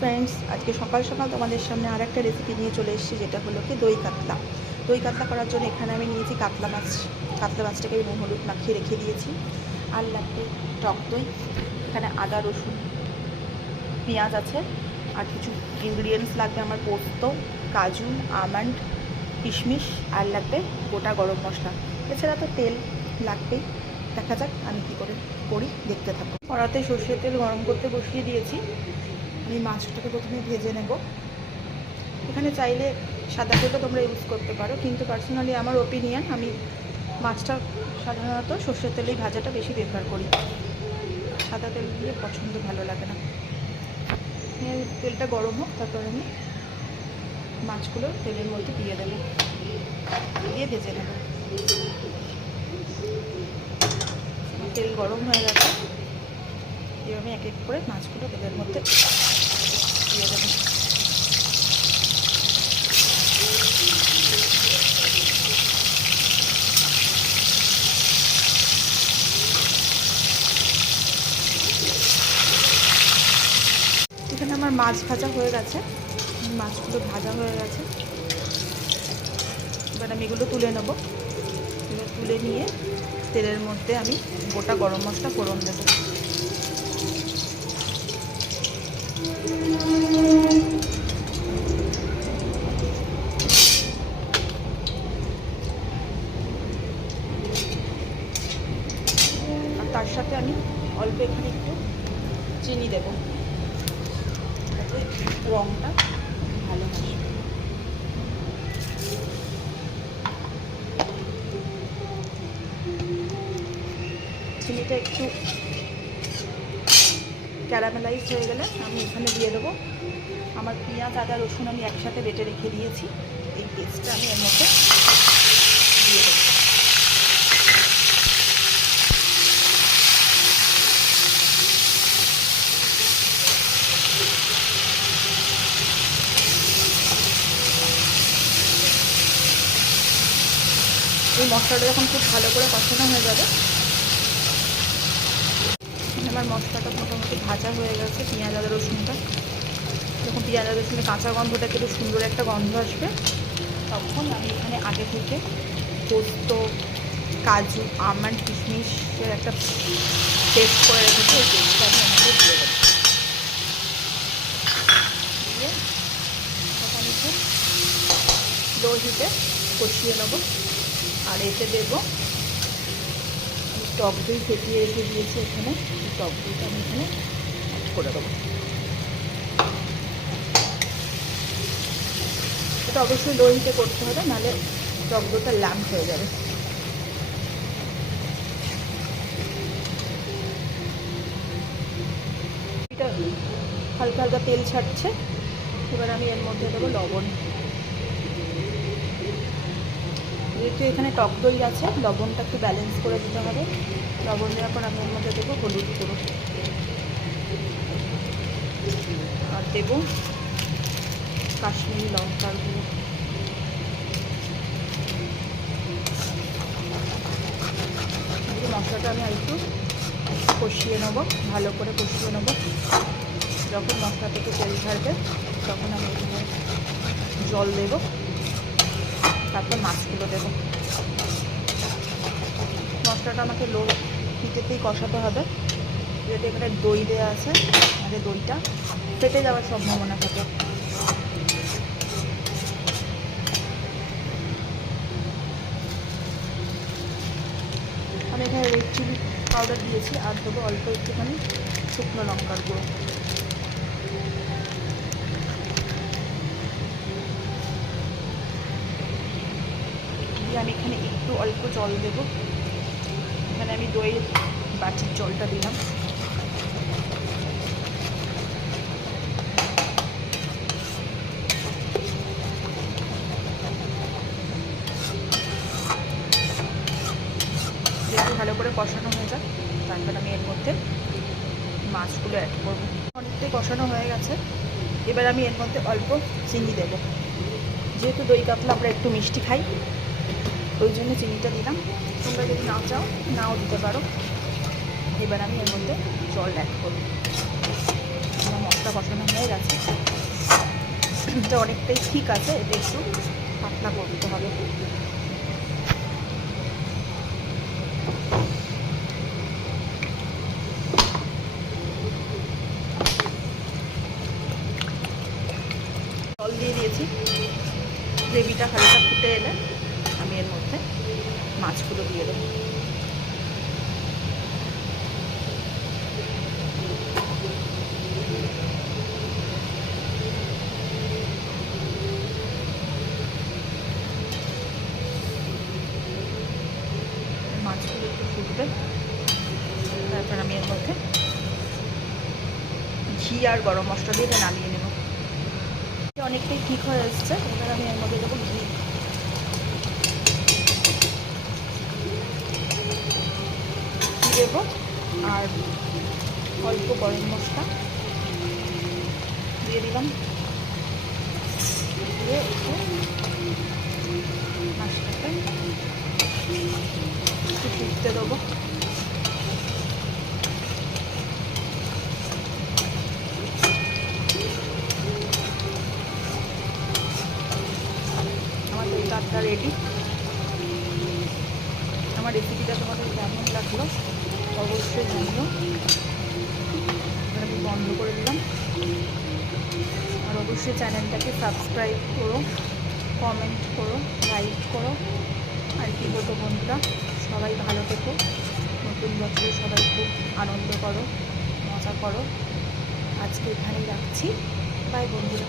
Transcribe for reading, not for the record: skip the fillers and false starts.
Friends, আজকে সকাল সকাল তোমাদের সামনে আর একটা রেসিপি নিয়ে চলে এসেছি, যেটা হলো কি দই কাতলা। দই কাতলা করার জন্য এখানে আমি নিয়েছি কাতলা মাছ। কাতলা মাছটাকে আমি নুন হলুদ মাখিয়ে রেখে দিয়েছি। আর লাগবে টক দই, এখানে আদা রসুন পেঁয়াজ আছে, আর কিছু ইনগ্রিডিয়েন্টস লাগবে আমার পোস্ত, কাজু, আমন্ড, কিশমিশ, আর লাগবে গোটা গরম মশলা। এছাড়া তো তেল লাগবেই। দেখা যাক আমি কী করে করি, দেখতে থাকো। কড়াতে সর্ষের তেল গরম করতে বসিয়ে দিয়েছি। আমি মাছটাকে প্রথমে ভেজে নেব। এখানে চাইলে সাদা তেলও তোমরা ইউজ করতে পারো, কিন্তু পার্সোনালি আমার ওপিনিয়ন, আমি মাছটা সাধারণত সর্ষের তেলেই ভাজাটা বেশি প্রেফার করি। সাদা তেল দিয়ে পছন্দ ভালো লাগে না। তেলটা গরম হোক, তারপর আমি মাছগুলো তেলের মধ্যে দিয়ে দেবো, দিয়ে ভেজে নেব। তেল গরম হয়ে গেছে, এভাবে এক এক করে মাছগুলো তেলের মধ্যে দিয়ে দেবো। এখানে আমার মাছ ভাজা হয়ে গেছে, মাছগুলো ভাজা হয়ে গেছে। এবার আমি এগুলো তুলে নেব। এবার তুলে নিয়ে তেলের মধ্যে আমি গোটা গরম মশলা ফোড়ন দেবো। আর তার সাথে আমি অল্প এখানে একটু চিনি দেবো, যাতে রঙটা ভালো আসে। চিনিটা একটু ক্যারামেলাইজ হয়ে গেলে আমি এখানে দিয়ে দেবো আমার পেঁয়াজ, আদা, রসুন আমি একসাথে বেটে রেখে দিয়েছি। এই পেস্টটা আমি এর মধ্যে দিয়ে দেবো। এই মশলাটা যখন খুব ভালো করে কষানো হয়ে যাবে, আমার মশলাটা মোটামুটি ভাজা হয়ে গেছে। পেঁয়াজ, আদা, রসুনটা যখন পেঁয়াজ, আদা, রসুনের কাঁচা গন্ধটা একটু সুন্দর একটা গন্ধ আসবে, তখন আমি এখানে আগে থেকে পোস্ত, কাজু, আমন্ড, কিশমিশের একটা পেস্ট করে রেখেছি। ওই পেস্টটা আমি আমাদের দিয়ে দেবো। দিয়ে ওখানে খুব লো হিটে কষিয়ে নেবো। আর এতে দেবো আমি টক দই ফেটিয়ে রেখে দিয়েছি। এখানে টক দইটা আমি এখানে অ্যাড করে দেবো। এটা অবশ্যই লো হিটে করতে হবে, নাহলে টক দইটা ল্যাম্প হয়ে যাবে। এটা হালকা হালকা তেল ছাড়ছে। এবার আমি এর মধ্যে দেবো লবণ। যেহেতু এখানে টক দই আছে, লবণটা একটু ব্যালেন্স করে দিতে হবে। লবণ দেওয়ার পর আমি এর মধ্যে দেবো হলুদ গুঁড়ো, আর দেবো কাশ্মীরি লঙ্কার গুঁড়ো। মশলাটা আমি একটু কষিয়ে নেবো, ভালো করে কষিয়ে নেবো। যখন মশলা থেকে তেল ছাড়বে, তখন আমি এখানে জল দেবো, তারপর মাছগুলো দেবো। মশলাটা আমাকে লো হিটেতেই কষাতে হবে, যেহেতু এখানে দই দেওয়া আছে, আমাদের দইটা ফেটে যাওয়ার সম্ভাবনা থাকে। আমি এখানে রেড চিলি পাউডার দিয়েছি, আর দেবো অল্প একটুখানি শুকনো লঙ্কার গুঁড়ো। দিয়ে আমি এখানে একটু অল্প জল দেবো। এখানে আমি দইয়ের বাটির জলটা দিলাম। একটু ভালো করে কষানো হয়ে যাক, তারপর আমি এর মধ্যে মাছগুলো অ্যাড করবো। অনেকটাই কষানো হয়ে গেছে। এবার আমি এর মধ্যে অল্প চিনি দেবো। যেহেতু দই কাতলা আমরা একটু মিষ্টি খাই, ওই জন্য চিনিটা দিলাম। তোমরা যদি নাও চাও, নাও দিতে পারো। এবার আমি এর মধ্যে জল অ্যাড করব। আমার মশলা মশলা কষানো হয়ে গেছে। এটা অনেকটাই ঠিক আছে, এটা একটু পাতলা করতে হবে। জল দিয়ে দিয়েছি। গ্রেভিটা হালকা ফুটে এলে আমি এর মধ্যে মাছগুলো দিয়ে দেবো। মাছগুলো একটু ফুটবে, তারপর আমি এর মধ্যে ঘি আর গরম মশলা দিয়ে এটা নামিয়ে নেব। অনেকটাই ঠিক হয়ে এসছে, এবার আমি এর মধ্যে দেবো ঘি। দেবো আর অল্প গরম মশলা দিয়ে দিলাম, দিয়ে একটু মাছটাকে একটু ফুটতে দেবো। আমার দই কাতলা রেডি। আমার রেসিপিটা তোমাদের কেমন লাগলো অবশ্যই জানিও। আমি বন্ধ করে দিলাম। আর অবশ্যই চ্যানেলটাকে সাবস্ক্রাইব করো, কমেন্ট করো, লাইক করো। আর কি বলবো বন্ধুরা, সবাই ভালো থেকো। নতুন বছরে সবাই খুব আনন্দ করো, মজা করো। আজকে এখানেই রাখছি। বাই বন্ধুরা।